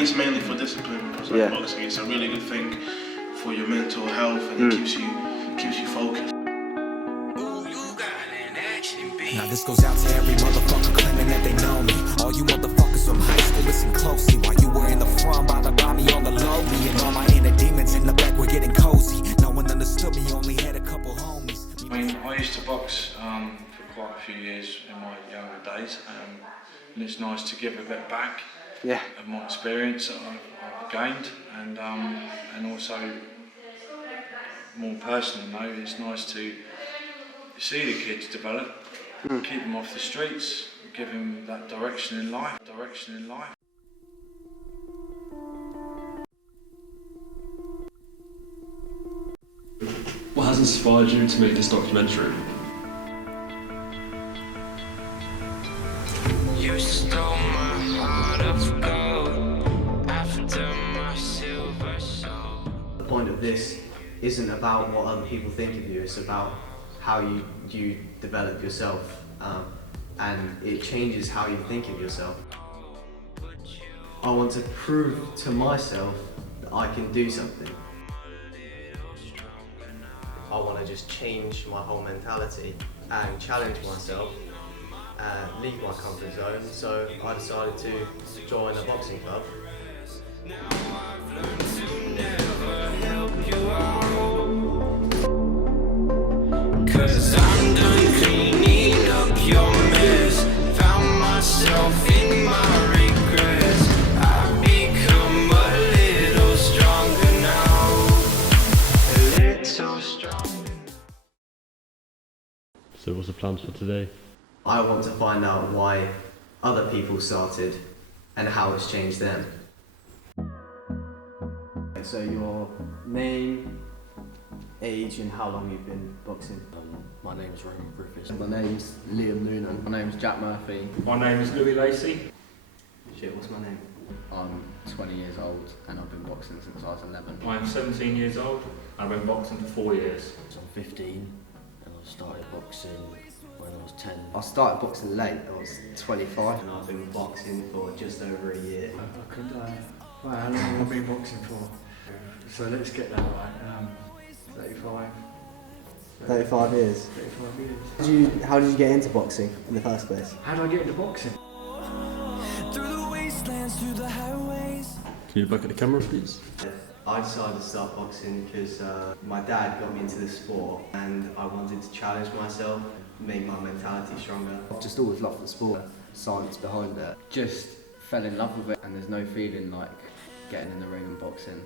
It's mainly for discipline because like boxing, it's a really good thing for your mental health and it keeps you focused. Now this goes out to every motherfucker claiming that they know me. All you motherfuckers from high school, listen closely. While you were in the front, by me on the low. Me and all my inner demons in the back were getting cozy. No one understood me, only had a couple homies. I mean, I used to box for quite a few years in my younger days, and it's nice to give a bit back of my experience that I've gained, and also more personal note, it's nice to see the kids develop, keep them off the streets, give them that direction in life. What has inspired you to make this documentary? You stole my heart of gold after my silver soul. The point of this isn't about what other people think of you, it's about how you develop yourself, and it changes how you think of yourself. I want to prove to myself that I can do something. I want to just change my whole mentality and challenge myself, leave my comfort zone, so I decided to join a boxing club. Now I've learned to never help you out, 'cause I'm done cleaning up your mess. Found myself in my regrets. I've become a little stronger now, a little stronger. So what's the plans for today? I want to find out why other people started and how it's changed them. So your name, age and how long you've been boxing? My name's Roman Griffiths. My name's Liam Noonan. My name's Jack Murphy. My name is Louis Lacey. Shit, what's my name? I'm 20 years old and I've been boxing since I was 11. I'm 17 years old and I've been boxing for 4 years. So I'm 15 and I started boxing when I was 10. I started boxing late, I was 25. And I've been boxing for just over a year. I could, well, how long have I been boxing for? So let's get that right. 35. 35 years. 35 years. How did you get into boxing in the first place? How did I get into boxing? Through the wastelands, through the highways. Can you look at the camera, please? I decided to start boxing because my dad got me into this sport and I wanted to challenge myself, make my mentality stronger. I've just always loved the sport, science behind it. Just fell in love with it, and there's no feeling like getting in the ring and boxing.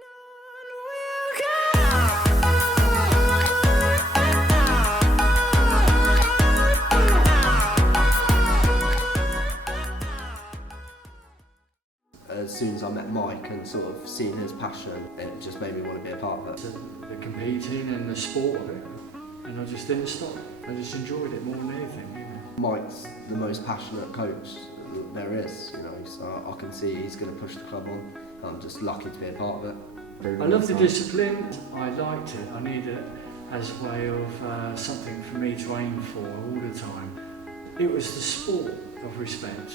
As soon as I met Mike and sort of seen his passion, it just made me want to be a part of it. The competing and the sport of it, and I just didn't stop. I just enjoyed it more than anything, you know. Mike's the most passionate coach there is, you know, so I can see he's going to push the club on. I'm just lucky to be a part of it. I love the discipline. I liked it. I need it as a way of something for me to aim for all the time. It was the sport of respect,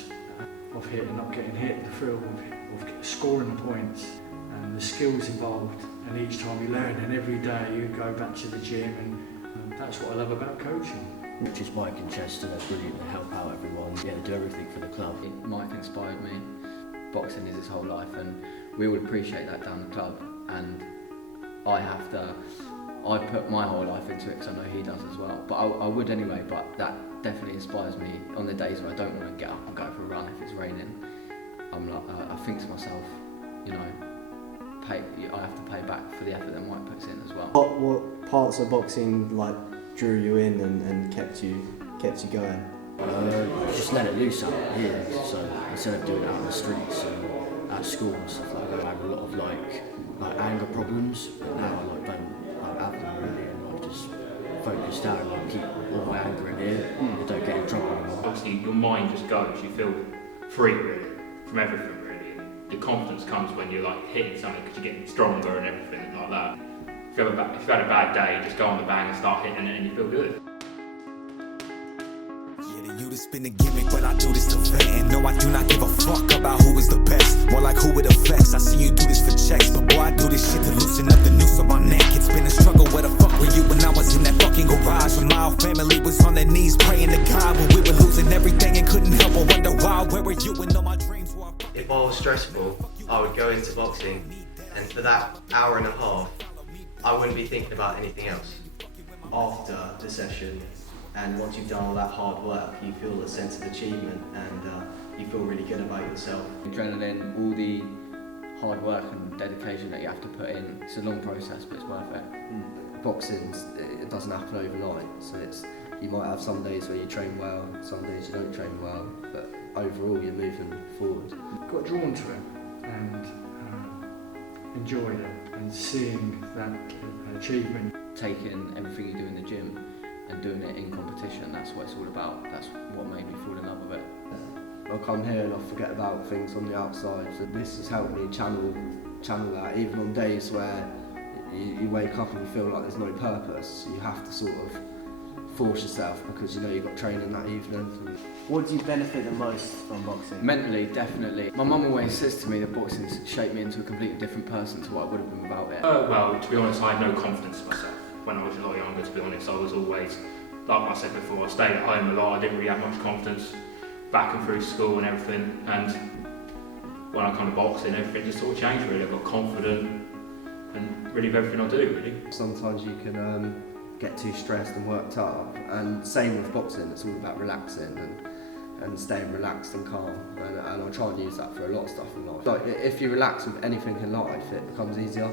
of hitting, not getting hit, the thrill of scoring the points and the skills involved, and each time you learn, and every day you go back to the gym, and that's what I love about coaching. Just Mike and Chester, they're brilliant, they help out everyone, they do everything for the club. Mike inspired me. Boxing is his whole life, and we would appreciate that down the club, and I put my whole life into it because I know he does as well, but I would anyway, but that definitely inspires me on the days where I don't want to get up and go for a run if it's raining. I'm like, I think to myself, you know, I have to pay back for the effort that Mike puts in as well. What parts of boxing like drew you in and kept you going? Just let it loose out here, so instead of doing it out in the streets and at school and stuff like that, I had a lot of like anger problems, but now I don't have them really, and I just focus down and I keep all my anger in here and don't get in trouble anymore. Obviously your mind just goes, you feel free really, from everything really. The confidence comes when you're like hitting something because you're getting stronger and everything like that. If you've had a bad day, just go on the bang and start hitting it and you feel good. Yeah, you, this been a gimmick, but I do this to vent. And no, I do not give a fuck about who is the best. More like who it affects. I see you do this for checks, but boy, I do this shit to loosen up the noose on my neck. It's been a struggle. Where the fuck were you when I was in that fucking garage? When my whole family was on their knees praying to God, when we were losing everything and couldn't help but wonder why. Where were you when all my dreams were? If I was stressful, I would go into boxing, and for that hour and a half, I wouldn't be thinking about anything else. After the session, and once you've done all that hard work, you feel a sense of achievement, and you feel really good about yourself. Adrenaline, all the hard work and dedication that you have to put in, it's a long process, but it's worth it. Boxing, it doesn't happen overnight, so you might have some days where you train well, some days you don't train well, but overall you're moving forward. Got drawn to it and enjoyed it, and seeing that achievement. Taking everything you do in the gym and doing it in competition, that's what it's all about. That's what made me fall in love with it. I'll come here and I'll forget about things on the outside, so this has helped me channel that. Even on days where you wake up and you feel like there's no purpose, you have to sort of force yourself because you know you've got training that evening. What do you benefit the most from boxing? Mentally, definitely. My mum always says to me that boxing's shaped me into a completely different person to what I would have been without it. Well, to be honest, I had no confidence in myself when I was a lot younger, to be honest. I was always, like I said before, I stayed at home a lot, I didn't really have much confidence back and through school and everything, and when I come to boxing, everything just sort of changed really. I got confident and really with everything I do, really. Sometimes you can get too stressed and worked up, and same with boxing, it's all about relaxing and staying relaxed and calm, and I try and use that for a lot of stuff in life. Like, if you relax with anything in life, it becomes easier,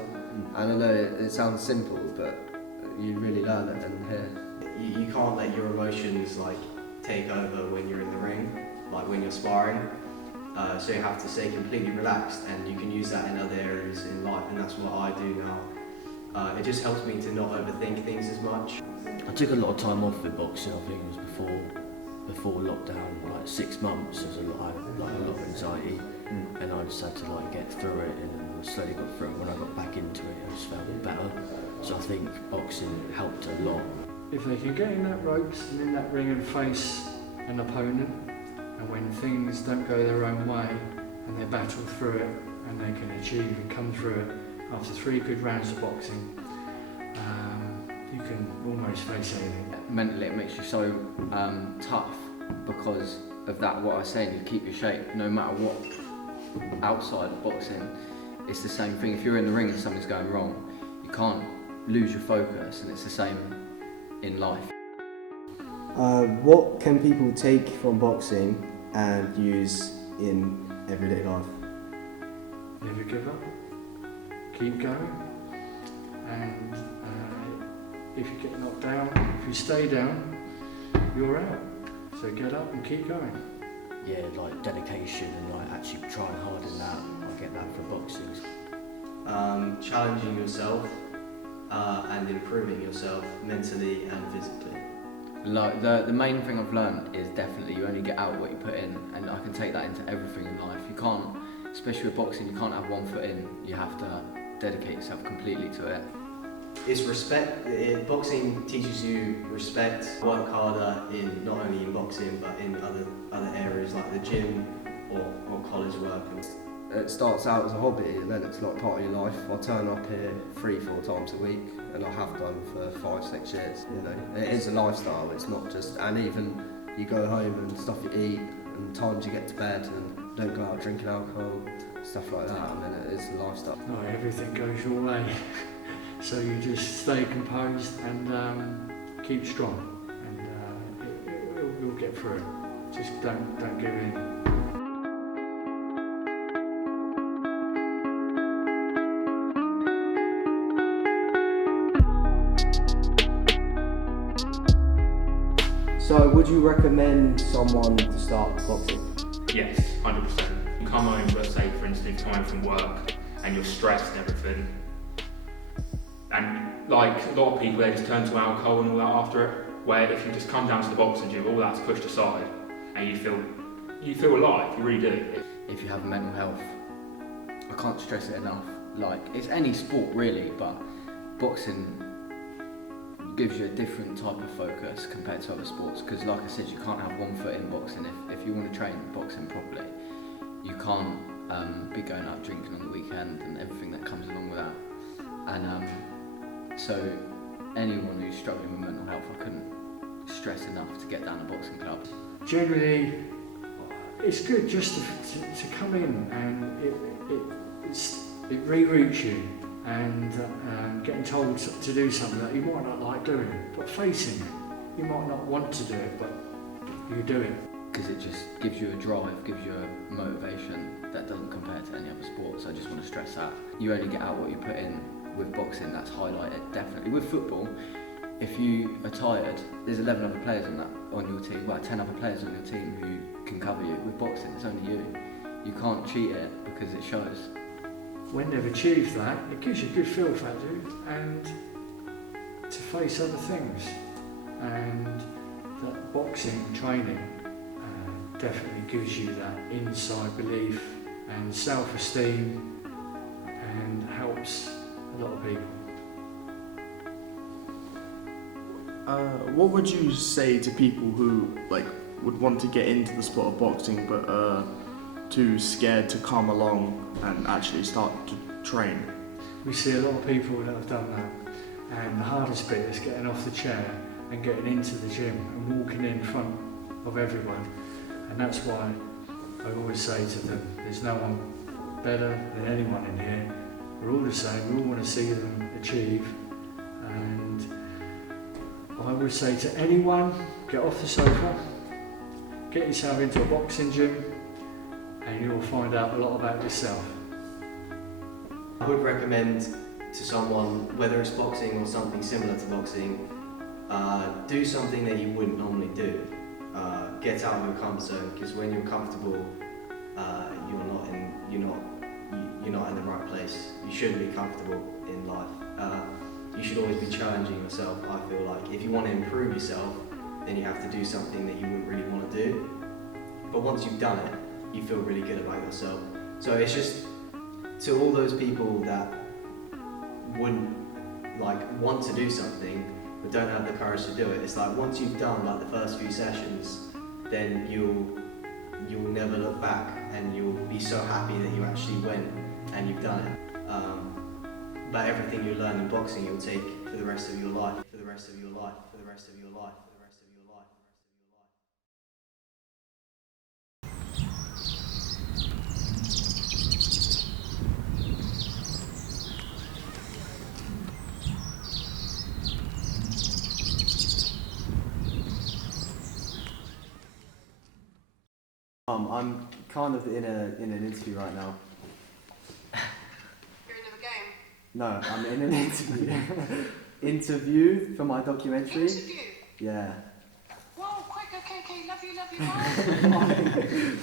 and I know it sounds simple, but you really learn it in here. You can't let your emotions like take over when you're in the ring, like when you're sparring, so you have to stay completely relaxed, and you can use that in other areas in life, and that's what I do now. It just helps me to not overthink things as much. I took a lot of time off with boxing. I think it was before lockdown, like 6 months. There was a lot of anxiety, and I just had to like get through it, and I slowly got through it. When I got back into it, I just felt better. So I think boxing helped a lot. If they can get in that ropes and in that ring and face an opponent, and when things don't go their own way, and they battle through it, and they can achieve and come through it after 3 good rounds of boxing, you can almost face anything. Mentally, it makes you so tough because of that. What I was saying, you keep your shape no matter what. Outside of boxing, it's the same thing. If you're in the ring and something's going wrong, you can't lose your focus, and it's the same in life. What can people take from boxing and use in everyday life? Never give up, keep going, and if you get knocked down, if you stay down, you're out. So get up and keep going. Yeah, like dedication and like actually trying hard in that. I get that for boxing. Challenging yourself and improving yourself mentally and physically. Like the main thing I've learned is definitely you only get out what you put in, and I can take that into everything in life. You can't, especially with boxing, you can't have one foot in. You have to dedicate yourself completely to it. It's respect. Boxing teaches you respect. Work harder in not only in boxing but in other areas like the gym or college work. It starts out as a hobby and then it's like part of your life. I turn up here 3-4 times a week, and I have done for 5-6 years. You know, it is a lifestyle. It's not just, and even you go home and stuff you eat and times you get to bed and don't go out drinking alcohol, stuff like that. I mean, it is a lifestyle. Not everything goes your way, so you just stay composed and keep strong, and you'll get through it. Just don't give in. So, would you recommend someone to start boxing? Yes, 100%. You come home, let's say for instance, you come home from work and you're stressed and everything. And like a lot of people, they just turn to alcohol and all that after it. Where if you just come down to the boxing gym, all that's pushed aside and you feel alive, you really do. If you have mental health, I can't stress it enough. Like, it's any sport really, but boxing, gives you a different type of focus compared to other sports, because like I said, you can't have one foot in boxing. If you want to train boxing properly, you can't be going out drinking on the weekend and everything that comes along with that. And so anyone who's struggling with mental health, I couldn't stress enough to get down a boxing club. Generally, it's good just to come in, and it reroutes you, and getting told to do something that you might not like doing, but facing it. You might not want to do it, but you do it. Because it just gives you a drive, gives you a motivation that doesn't compare to any other sport. So I just want to stress that. You only get out what you put in. With boxing, that's highlighted, definitely. With football, if you are tired, there's 11 other players on your team, well 10 other players on your team who can cover you. With boxing, it's only you. You can't cheat it because it shows. When they've achieved that, it gives you a good feel factor and to face other things. And that boxing training definitely gives you that inside belief and self-esteem, and helps a lot of people. What would you say to people who would want to get into the sport of boxing but are too scared to come along and actually start to train? We see a lot of people that have done that, and the hardest bit is getting off the chair and getting into the gym and walking in front of everyone. And that's why I always say to them, there's no one better than anyone in here. We're all the same, we all want to see them achieve. And I would say to anyone, get off the sofa, get yourself into a boxing gym, and you'll find out a lot about yourself. I would recommend to someone, whether it's boxing or something similar to boxing, do something that you wouldn't normally do. Get out of your comfort zone, because when you're comfortable, you're not in the right place. You shouldn't be comfortable in life. You should always be challenging yourself. I feel like if you want to improve yourself, then you have to do something that you wouldn't really want to do. But once you've done it, you feel really good about yourself. So it's just to all those people that wouldn't want to do something but don't have the courage to do it. It's like once you've done the first few sessions, then you'll never look back, and you'll be so happy that you actually went and you've done it. But everything you learn in boxing, you'll take for the rest of your life, for the rest of your life, for the rest of your life, for the rest of your life. I'm kind of in an interview right now. You're in a game? No, I'm in an interview for my documentary. Interview? Yeah. Whoa, quick, okay, love you, bye.